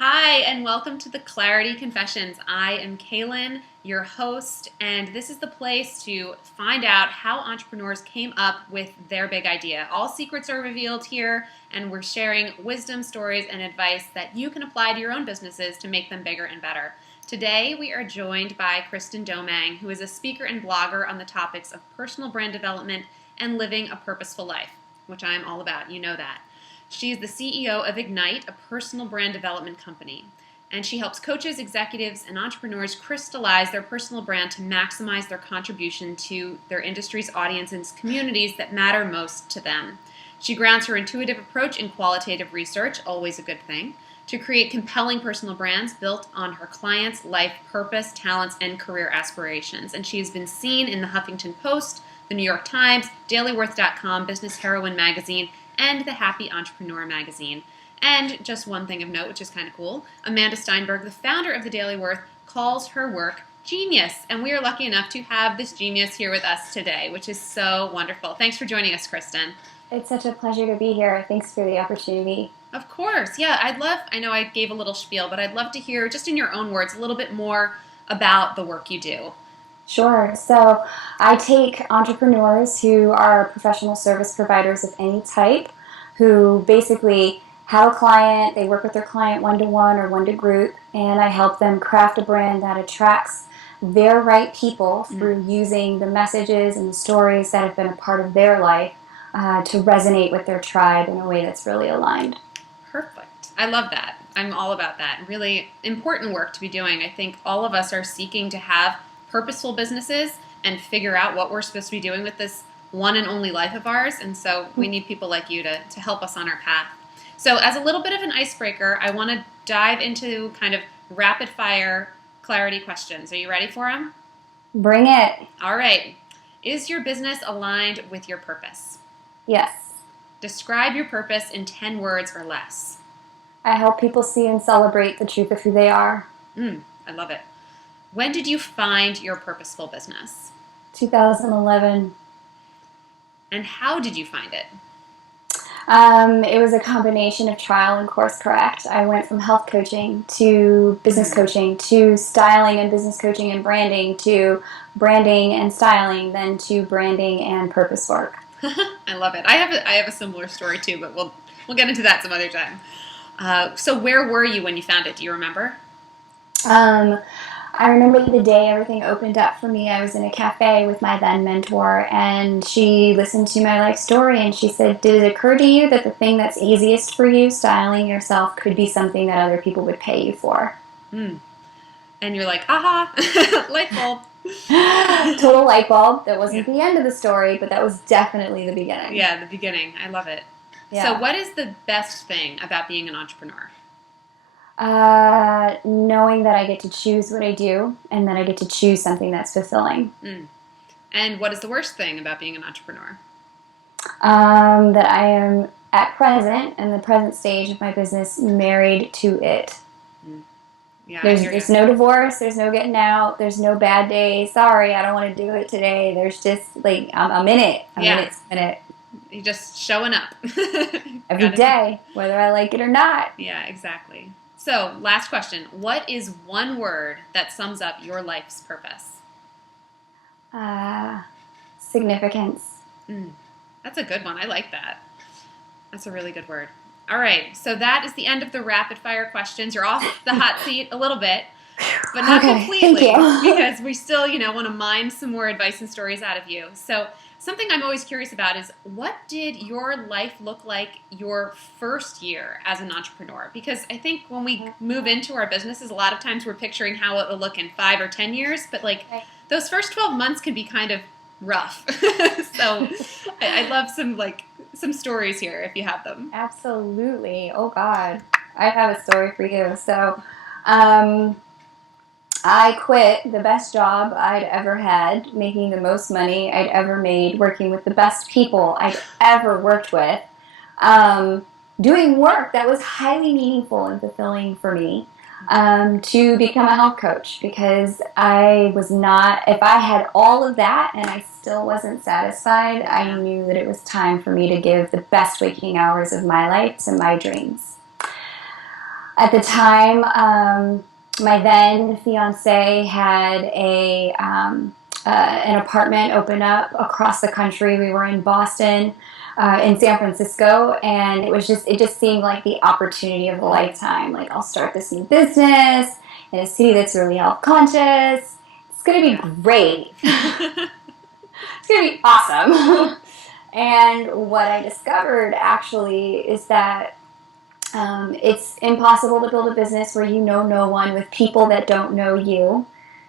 Hi, and welcome to the Clarity Confessions. I am Cailen, your host, and this is the place to find out how entrepreneurs came up with their big idea. All secrets are revealed here, and we're sharing wisdom, stories, and advice that you can apply to your own businesses to make them bigger and better. Today, we are joined by Kristen Domingue, who is a speaker and blogger on the topics of personal brand development and living a purposeful life, which I'm all about. You know that. She is the CEO of Ignite, a personal brand development company, and she helps coaches, executives, and entrepreneurs crystallize their personal brand to maximize their contribution to their industry's audience and communities that matter most to them. She grounds her intuitive approach in qualitative research, always a good thing, to create compelling personal brands built on her clients' life purpose, talents, and career aspirations. And she has been seen in the Huffington Post, the New York Times, DailyWorth.com, Business Heroine magazine, and the Happy Entrepreneur magazine. And just one thing of note, which is kind of cool, Amanda Steinberg, the founder of the Daily Worth, calls her work genius. And we are lucky enough to have this genius here with us today, which is so wonderful. Thanks for joining us, Kristen. It's such a pleasure to be here. Thanks for the opportunity. Of course. Yeah, I know I gave a little spiel, but I'd love to hear, just in your own words, a little bit more about the work you do. Sure. So I take entrepreneurs who are professional service providers of any type, who basically have a client, they work with their client one-to-one or one-to-group, and I help them craft a brand that attracts their right people through using the messages and the stories that have been a part of their life to resonate with their tribe in a way that's really aligned. Perfect. I love that. I'm all about that. Really important work to be doing. I think all of us are seeking to have purposeful businesses and figure out what we're supposed to be doing with this one and only life of ours. And so we need people like you to help us on our path. So as a little bit of an icebreaker, I want to dive into kind of rapid fire clarity questions. Are you ready for them? Bring it. All right. Is your business aligned with your purpose? Yes. Describe your purpose in 10 words or less. I help people see and celebrate the truth of who they are. I love it. When did you find your purposeful business? 2011. And how did you find it? It was a combination of trial and course correct. I went from health coaching to business coaching to styling and business coaching and branding to branding and styling, then to branding and purpose work. I love it. I have a similar story too, but we'll get into that some other time. So where were you when you found it? Do you remember? I remember the day everything opened up for me. I was in a cafe with my then mentor, and she listened to my life story, and she said, did it occur to you that the thing that's easiest for you, styling yourself, could be something that other people would pay you for? And you're like, aha, light bulb. Total light bulb. That wasn't the end of the story, but that was definitely the beginning. Yeah, the beginning. I love it. Yeah. So what is the best thing about being an entrepreneur? Knowing that I get to choose what I do and that I get to choose something that's fulfilling. And what is the worst thing about being an entrepreneur? That I am at present, in the present stage of my business, married to it. Yeah, there's no divorce, there's no getting out, there's no bad days. Sorry, I don't want to do it today. There's just like I'm in it. I'm in it. You're just showing up every day, whether I like it or not. Yeah, exactly. So, last question. What is one word that sums up your life's purpose? Significance. That's a good one. I like that. That's a really good word. All right. So that is the end of the rapid fire questions. You're off the hot seat a little bit, but not completely, because we still, want to mine some more advice and stories out of you. So something I'm always curious about is, what did your life look like your first year as an entrepreneur? Because I think when we move into our businesses, a lot of times we're picturing how it will look in 5 or 10 years, but those first 12 months can be kind of rough. So I'd love some stories here if you have them. Absolutely. Oh God, I have a story for you. So I quit the best job I'd ever had, making the most money I'd ever made, working with the best people I'd ever worked with, doing work that was highly meaningful and fulfilling for me, to become a health coach, because I was not, if I had all of that and I still wasn't satisfied, I knew that it was time for me to give the best waking hours of my life to my dreams. At the time, my then fiance had an apartment open up across the country. We were in Boston, in San Francisco, and it just seemed like the opportunity of a lifetime. Like, I'll start this new business in a city that's really health conscious. It's going to be great. It's going to be awesome. And what I discovered actually is that it's impossible to build a business where you know no one with people that don't know you.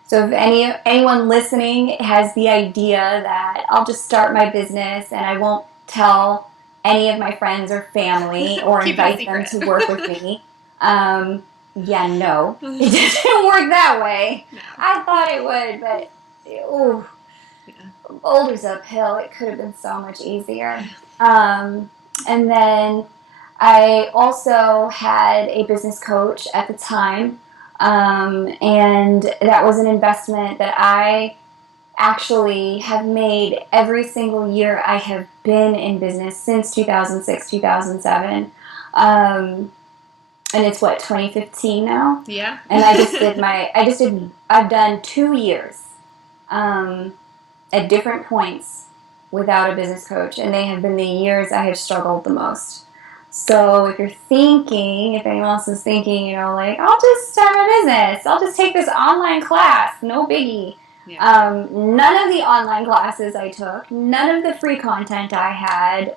So if anyone listening has the idea that I'll just start my business and I won't tell any of my friends or family or invite them to work with me, yeah, no, it didn't work that way. No. I thought it would, but ooh, boulder's uphill. It could have been so much easier. And then I also had a business coach at the time, and that was an investment that I actually have made every single year I have been in business since 2006, 2007. And it's 2015 now? Yeah. And I've done 2 years at different points without a business coach, and they have been the years I have struggled the most. So if anyone else is thinking, like, I'll just start a business, I'll just take this online class, no biggie. Yeah. None of the online classes I took, none of the free content I had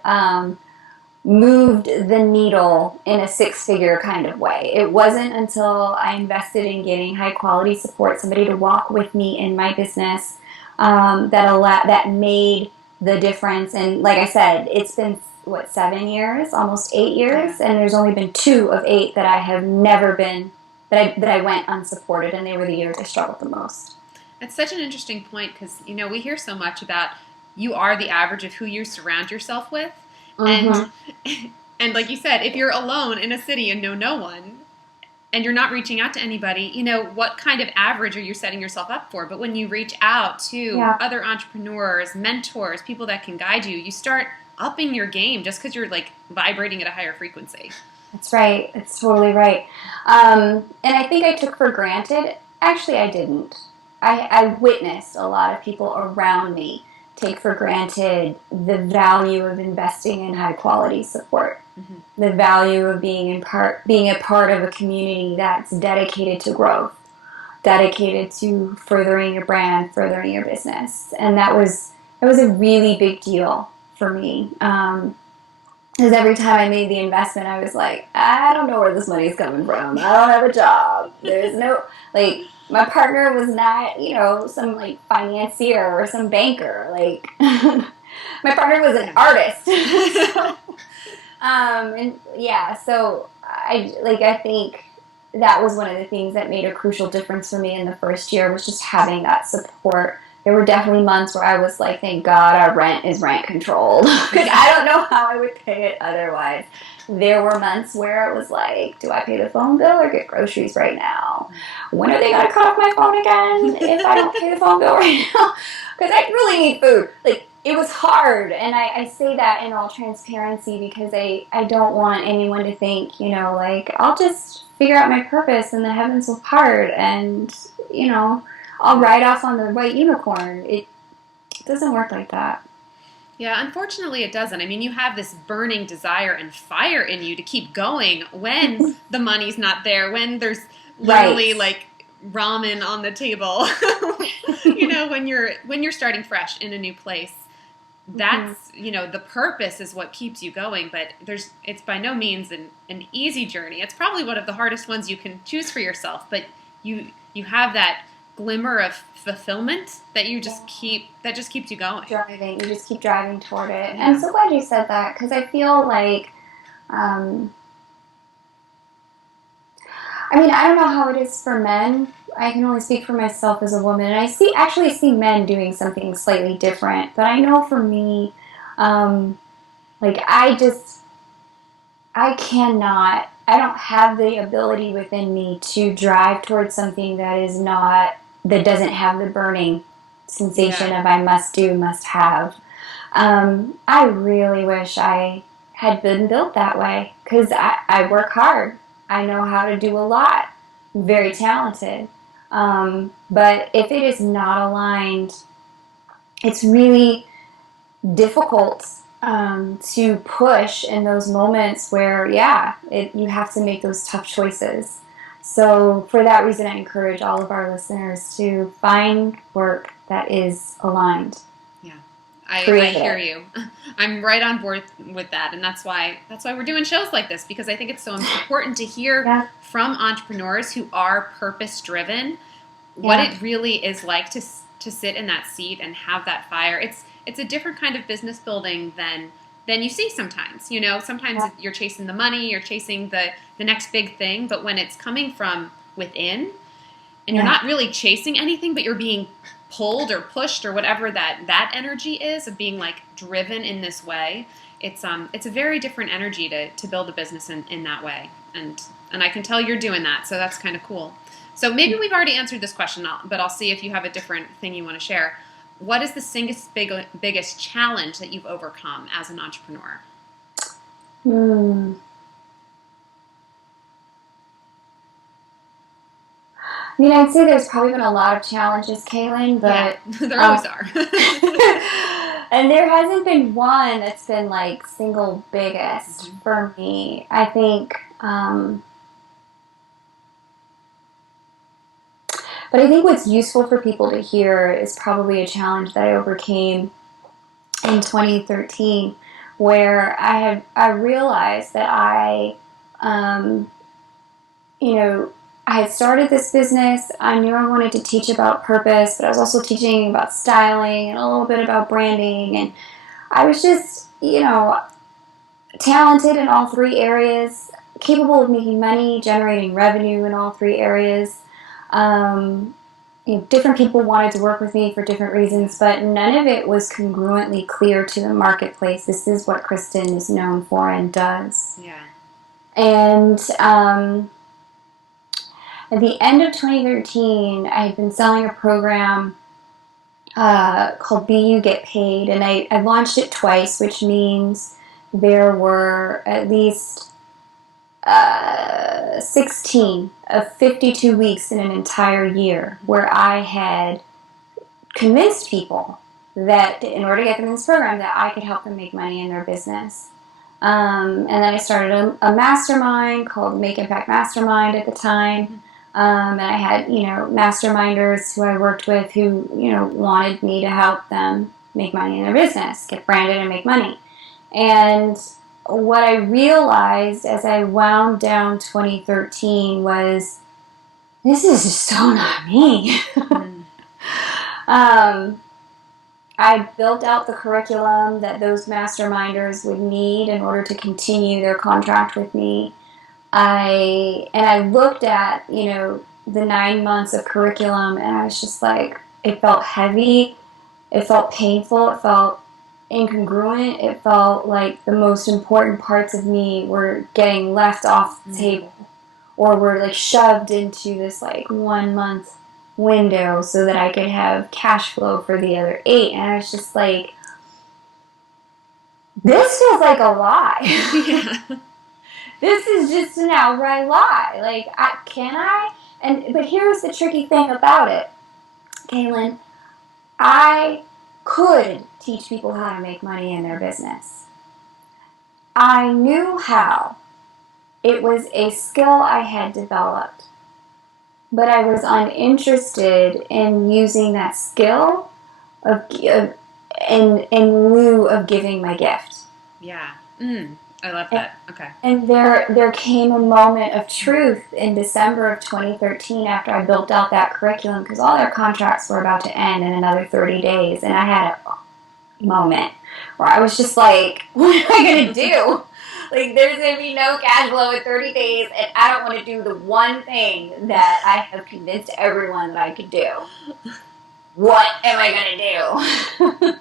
moved the needle in a 6-figure kind of way. It wasn't until I invested in getting high quality support, somebody to walk with me in my business, that made the difference. And like I said, it's been 7 years, almost 8 years, and there's only been 2 of 8 that I have never been that I went unsupported, and they were the years I struggled the most. That's such an interesting point because we hear so much about you are the average of who you surround yourself with, and like you said, if you're alone in a city and know no one, and you're not reaching out to anybody, what kind of average are you setting yourself up for? But when you reach out to other entrepreneurs, mentors, people that can guide you, you start upping your game just because you're like vibrating at a higher frequency. That's right. That's totally right. And I think I took for granted. Actually, I didn't. I witnessed a lot of people around me take for granted the value of investing in high quality support, the value of being a part of a community that's dedicated to growth, dedicated to furthering your brand, furthering your business, and that was a really big deal for me. Because every time I made the investment, I was like, I don't know where this money's coming from. I don't have a job. There's no, my partner was not, some, financier or some banker. My partner was an artist. So I think that was one of the things that made a crucial difference for me in the first year, was just having that support. There were definitely months where I was like, thank God our rent is rent controlled, because I don't know how I would pay it otherwise. There were months where it was like, do I pay the phone bill or get groceries right now? When are they going to cut off my phone again if I don't pay the phone bill right now? Because I really need food. It was hard, and I say that in all transparency because I don't want anyone to think, I'll just figure out my purpose and the heavens will part, and, I'll ride off on the white unicorn. It doesn't work like that. Yeah, unfortunately it doesn't. I mean, you have this burning desire and fire in you to keep going when the money's not there, when there's literally ramen on the table. When you're starting fresh in a new place. That's, the purpose is what keeps you going, but it's by no means an easy journey. It's probably one of the hardest ones you can choose for yourself, but you have that glimmer of fulfillment that just keeps you going. You just keep driving toward it. Yeah. I'm so glad you said that, because I feel like, I don't know how it is for men. I can only speak for myself as a woman, and I actually see men doing something slightly different. But I know for me, I don't have the ability within me to drive towards something that doesn't have the burning sensation of I must do, must have. I really wish I had been built that way, because I work hard. I know how to do a lot. I'm very talented. But if it is not aligned, it's really difficult to push in those moments where, you have to make those tough choices. So for that reason, I encourage all of our listeners to find work that is aligned. Yeah, I hear you. I'm right on board with that, and that's why we're doing shows like this, because I think it's so important to hear from entrepreneurs who are purpose driven what it really is like to sit in that seat and have that fire. It's a different kind of business building than you see sometimes. You know, sometimes you're chasing the money, you're chasing the next big thing, but when it's coming from within and you're not really chasing anything, but you're being pulled or pushed or whatever that energy is of being like driven in this way, it's a very different energy to build a business in that way. And I can tell you're doing that, so that's kind of cool. So maybe we've already answered this question, but I'll see if you have a different thing you want to share. What is the biggest challenge that you've overcome as an entrepreneur? I mean, I'd say there's probably been a lot of challenges, Cailen, but there always are. And there hasn't been one that's been like single biggest for me. I think, but I think what's useful for people to hear is probably a challenge that I overcame in 2013, where I realized that I had started this business. I knew I wanted to teach about purpose, but I was also teaching about styling and a little bit about branding. And I was just, talented in all three areas, capable of making money, generating revenue in all three areas. Different people wanted to work with me for different reasons, but none of it was congruently clear to the marketplace. This is what Kristen is known for and does. Yeah. And at the end of 2013, I had been selling a program called Be You Get Paid, and I launched it twice, which means there were at least 16 of 52 weeks in an entire year where I had convinced people that in order to get them in this program that I could help them make money in their business. And then I started a mastermind called Make Impact Mastermind at the time. And I had, masterminders who I worked with who, wanted me to help them make money in their business, get branded and make money. And what I realized as I wound down 2013 was, this is just so not me. I built out the curriculum that those masterminders would need in order to continue their contract with me. I looked at, the 9 months of curriculum, and I was just like, it felt heavy, it felt painful, it felt incongruent, it felt like the most important parts of me were getting left off the table, or were like shoved into this like 1 month window so that I could have cash flow for the other 8. And I was just like, this feels like a lie. Yeah. This is just an outright lie. Like, but here's the tricky thing about it, Cailen. I could teach people how to make money in their business. I knew how. It was a skill I had developed. But I was uninterested in using that skill in lieu of giving my gift. Yeah. I love that. Okay. And there came a moment of truth in December of 2013 after I built out that curriculum, because all their contracts were about to end in another 30 days. And I had a moment where I was just like, what am I going to do? Like, there's going to be no cash flow in 30 days, and I don't want to do the one thing that I have convinced everyone that I could do. What am I going to do?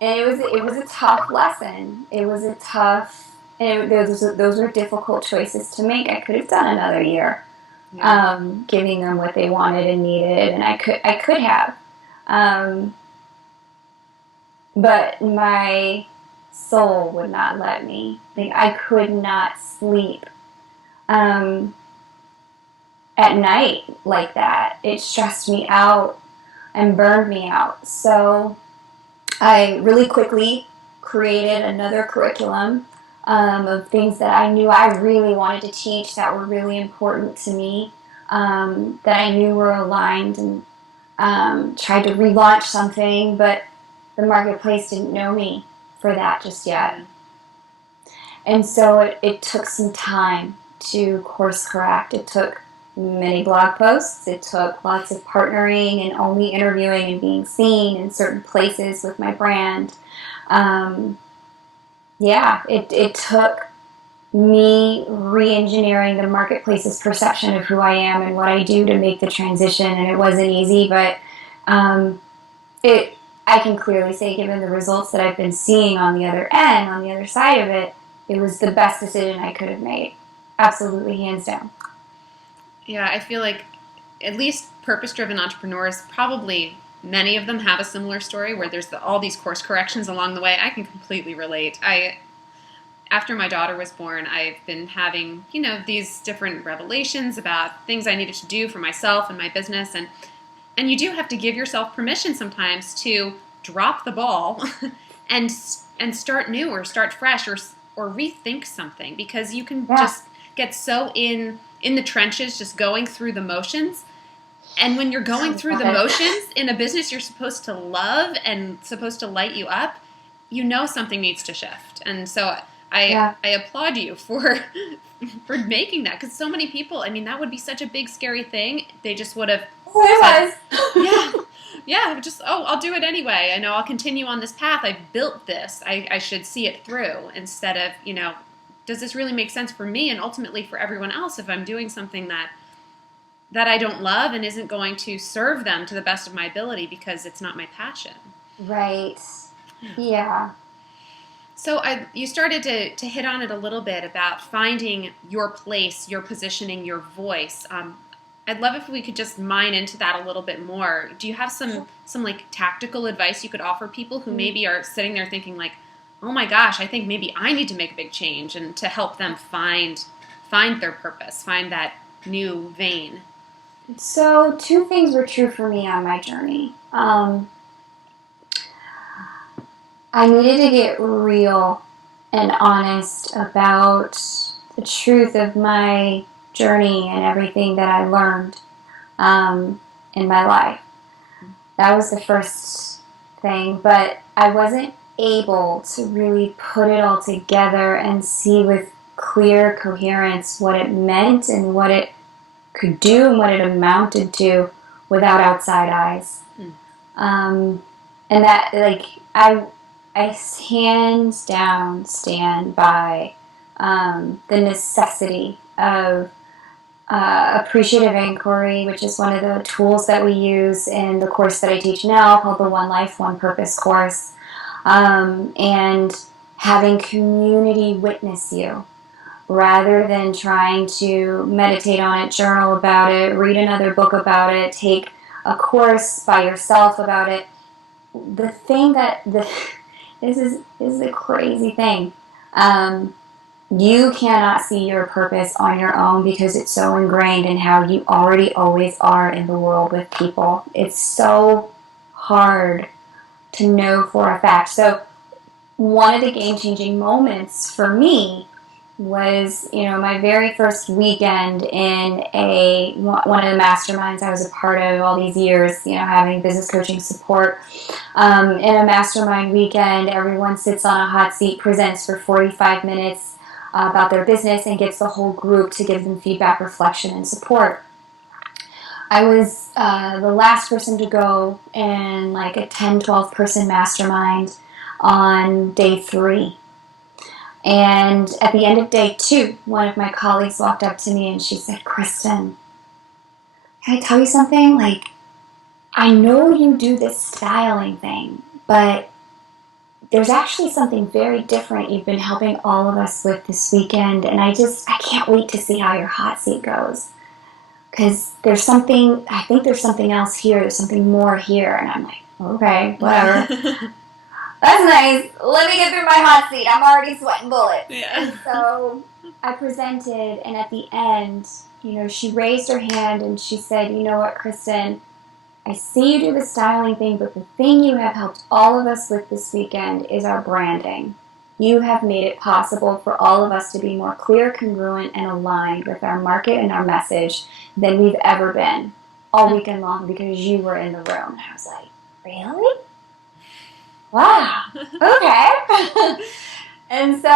And it was a tough lesson. It was a tough, and those were difficult choices to make. I could have done another year, giving them what they wanted and needed, and I could have. But my soul would not let me. Like, I could not sleep at night like that. It stressed me out and burned me out. So I really quickly created another curriculum of things that I knew I really wanted to teach that were really important to me, that I knew were aligned, and tried to relaunch something, but the marketplace didn't know me for that just yet. And so it took some time to course correct. It took many blog posts. It took lots of partnering and only interviewing and being seen in certain places with my brand. It took me re-engineering the marketplace's perception of who I am and what I do to make the transition, and it wasn't easy, but I can clearly say, given the results that I've been seeing on the other end, on the other side of it, it was the best decision I could have made. Absolutely, hands down. Yeah, I feel like at least purpose-driven entrepreneurs, probably many of them have a similar story where there's all these course corrections along the way. I can completely relate. After my daughter was born, I've been having, these different revelations about things I needed to do for myself and my business, and you do have to give yourself permission sometimes to drop the ball and start new or start fresh or rethink something, because you can just get so in the trenches, just going through the motions. And when you're going through the motions in a business you're supposed to love and supposed to light you up, something needs to shift. And so I applaud you for making that, because so many people, that would be such a big, scary thing. They just would have I'll do it anyway. I know I'll continue on this path. I've built this. I should see it through, instead of, does this really make sense for me and ultimately for everyone else if I'm doing something that I don't love and isn't going to serve them to the best of my ability because it's not my passion. Right. Yeah. So you started to hit on it a little bit about finding your place, your positioning, your voice. I'd love if we could just mine into that a little bit more. Do you have some like tactical advice you could offer people who maybe are sitting there thinking like, oh my gosh, I think maybe I need to make a big change, and to help them find their purpose, find that new vein? So 2 things were true for me on my journey. I needed to get real and honest about the truth of my journey and everything that I learned in my life. That was the first thing, but I wasn't able to really put it all together and see with clear coherence what it meant and what it could do and what it amounted to without outside eyes. And that, I hands down stand by the necessity of appreciative inquiry, which is one of the tools that we use in the course that I teach now, called the One Life, One Purpose course, and having community witness you, rather than trying to meditate on it, journal about it, read another book about it, take a course by yourself about it. The thing this is a crazy thing. You cannot see your purpose on your own because it's so ingrained in how you already always are in the world with people. It's so hard to know for a fact. So one of the game-changing moments for me was, my very first weekend in one of the masterminds I was a part of all these years, having business coaching support. In a mastermind weekend, everyone sits on a hot seat, presents for 45 minutes about their business, and gets the whole group to give them feedback, reflection, and support. I was the last person to go in like a 10, 12 person mastermind on day 3. And at the end of day 2, one of my colleagues walked up to me and she said, "Kristen, can I tell you something? I know you do this styling thing, but there's actually something very different you've been helping all of us with this weekend, and I can't wait to see how your hot seat goes. Because I think there's something else here, there's something more here." And I'm like, okay, whatever. That's nice. Let me get through my hot seat. I'm already sweating bullets. Yeah. And so I presented, and at the end, she raised her hand and she said, you know what, Kristen, I see you do the styling thing, but the thing you have helped all of us with this weekend is our branding. You have made it possible for all of us to be more clear, congruent, and aligned with our market and our message than we've ever been all weekend long because you were in the room. And I was like, really? Wow. Okay. And so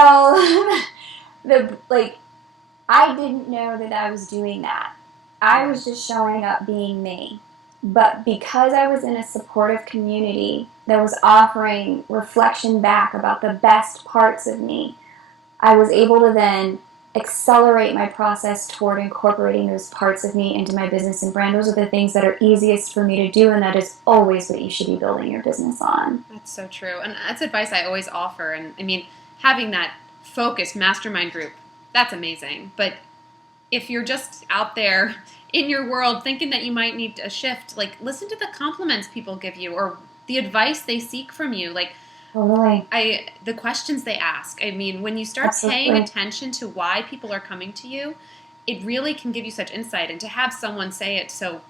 I didn't know that I was doing that. I was just showing up being me. But because I was in a supportive community that was offering reflection back about the best parts of me, I was able to then accelerate my process toward incorporating those parts of me into my business and brand. Those are the things that are easiest for me to do, and that is always what you should be building your business on. That's so true. And that's advice I always offer. And I mean, having that focused mastermind group, that's amazing. But if you're just out there in your world thinking that you might need a shift, like, listen to the compliments people give you or the advice they seek from you. Like, totally. The questions they ask. I mean, when you start Absolutely. paying attention to why people are coming to you, it really can give you such insight. And to have someone say it so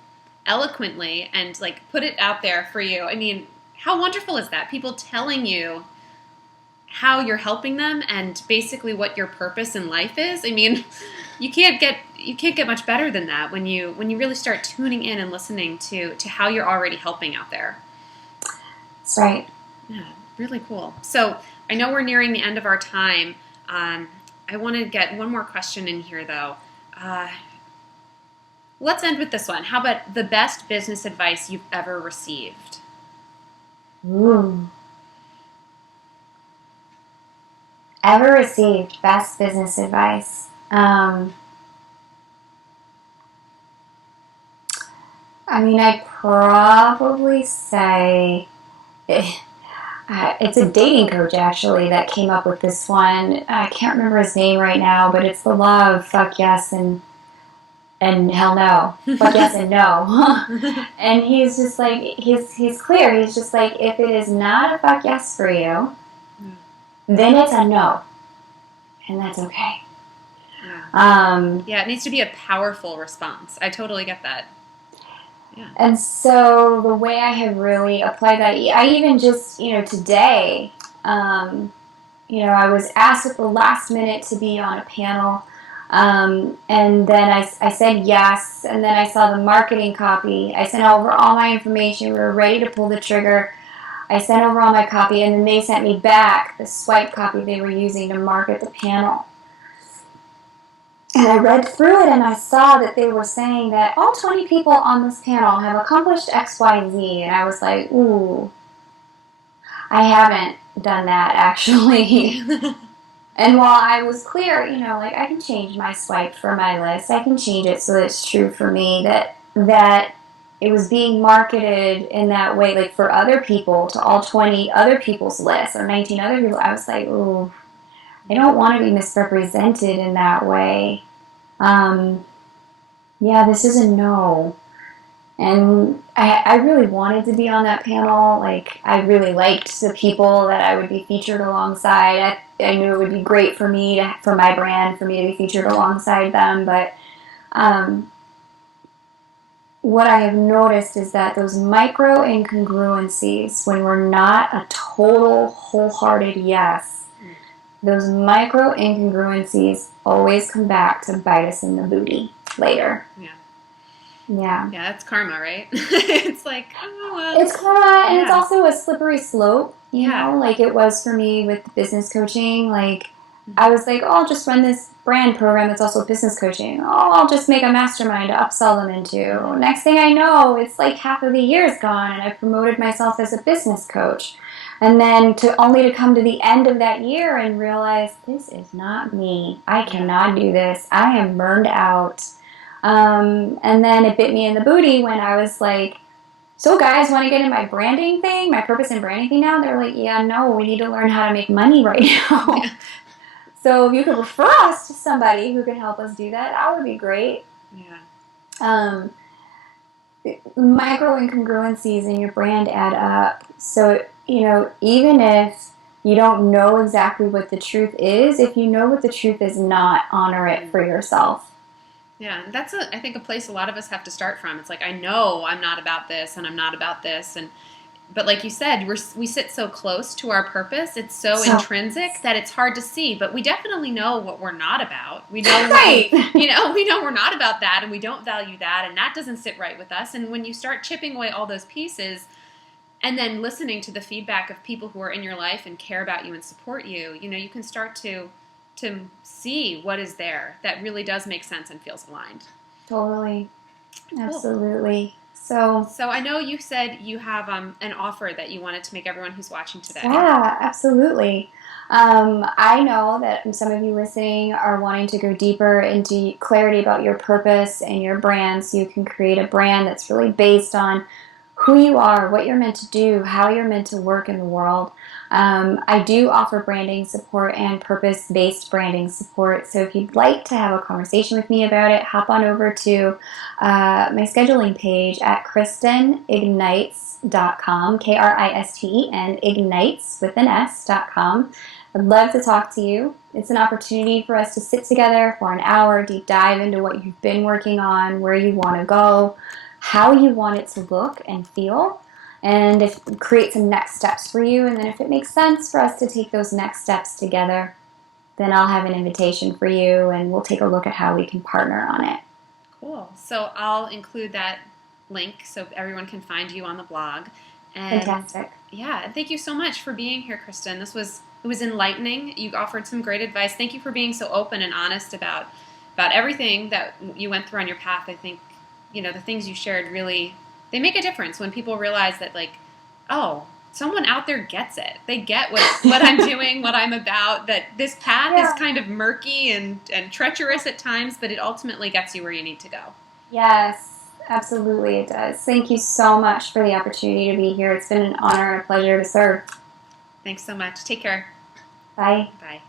eloquently and, like, put it out there for you, I mean, how wonderful is that? People telling you how you're helping them and basically what your purpose in life is. I mean, you can't get much better than that when you really start tuning in and listening to how you're already helping out there. That's right. Yeah, really cool. So I know we're nearing the end of our time. I want to get one more question in here, though. Let's end with this one. How about the best business advice you've ever received? Ooh. Ever received best business advice? I mean, I'd probably say it's a dating coach, actually, that came up with this one. I can't remember his name right now, but it's the law of fuck yes and hell no. Fuck yes and no. And he's just like, he's clear. He's just like, if it is not a fuck yes for you, then it's a no. And that's okay. Yeah, it needs to be a powerful response. I totally get that. Yeah. And so the way I have really applied that, I even just, today, I was asked at the last minute to be on a panel, and then I said yes, and then I saw the marketing copy. I sent over all my information. We were ready to pull the trigger. I sent over all my copy, and then they sent me back the swipe copy they were using to market the panel. And I read through it, and I saw that they were saying that all 20 people on this panel have accomplished X, Y, Z. And I was like, ooh, I haven't done that, actually. And while I was clear, I can change my swipe for my list. I can change it so that it's true for me, that it was being marketed in that way, like for other people, to all 20 other people's lists or 19 other people. I was like, ooh, I don't want to be misrepresented in that way. This is a no. And I really wanted to be on that panel. Like, I really liked the people that I would be featured alongside. I knew it would be great for me, for my brand, for me to be featured alongside them. But what I have noticed is that those micro incongruencies, when we're not a total, wholehearted yes, those micro incongruencies always come back to bite us in the booty later. Yeah, it's karma, right? It's like, oh, well. It's karma, and it's also a slippery slope, you know, like it was for me with business coaching. Like, I was like, oh, I'll just run this brand program that's also business coaching. Oh, I'll just make a mastermind to upsell them into. Next thing I know, it's like half of the year's gone, and I promoted myself as a business coach. And then only to come to the end of that year and realize, this is not me. I cannot do this. I am burned out. And then it bit me in the booty when I was like, so guys, want to get in my branding thing, my purpose and branding thing now? They're like, yeah, no, we need to learn how to make money right now. So if you could refer us to somebody who can help us do that, that would be great. Micro incongruencies in your brand add up. So even if you don't know exactly what the truth is, if you know what the truth is not, honor it for yourself. Yeah, and that's I think a place a lot of us have to start from. It's like I know I'm not about this, and I'm not about this, and but like you said, we sit so close to our purpose. It's so So, intrinsic that it's hard to see. But we definitely know what we're not about. We know right. we know we're not about that, and we don't value that, and that doesn't sit right with us. And when you start chipping away all those pieces, and then listening to the feedback of people who are in your life and care about you and support you, you can start to see what is there that really does make sense and feels aligned. Totally. Cool. Absolutely. So I know you said you have an offer that you wanted to make everyone who's watching today. yeah, absolutely. I know that some of you listening are wanting to go deeper into clarity about your purpose and your brand, so you can create a brand that's really based on who you are, what you're meant to do, how you're meant to work in the world. I do offer branding support and purpose-based branding support. So if you'd like to have a conversation with me about it, hop on over to my scheduling page at KristenIgnites.com, Kristen, ignites with an S.com. I'd love to talk to you. It's an opportunity for us to sit together for an hour, deep dive into what you've been working on, where you want to go, how you want it to look and feel, and if create some next steps for you. And then if it makes sense for us to take those next steps together, then I'll have an invitation for you and we'll take a look at how we can partner on it. Cool. So I'll include that link so everyone can find you on the blog. And fantastic. Yeah, and thank you so much for being here, Kristen. It was enlightening. You offered some great advice. Thank you for being so open and honest about everything that you went through on your path. I think the things you shared really, they make a difference when people realize that, like, oh, someone out there gets it. They get what I'm doing, what I'm about, that this path is kind of murky and treacherous at times, but it ultimately gets you where you need to go. Yes, absolutely it does. Thank you so much for the opportunity to be here. It's been an honor and a pleasure to serve. Thanks so much. Take care. Bye. Bye.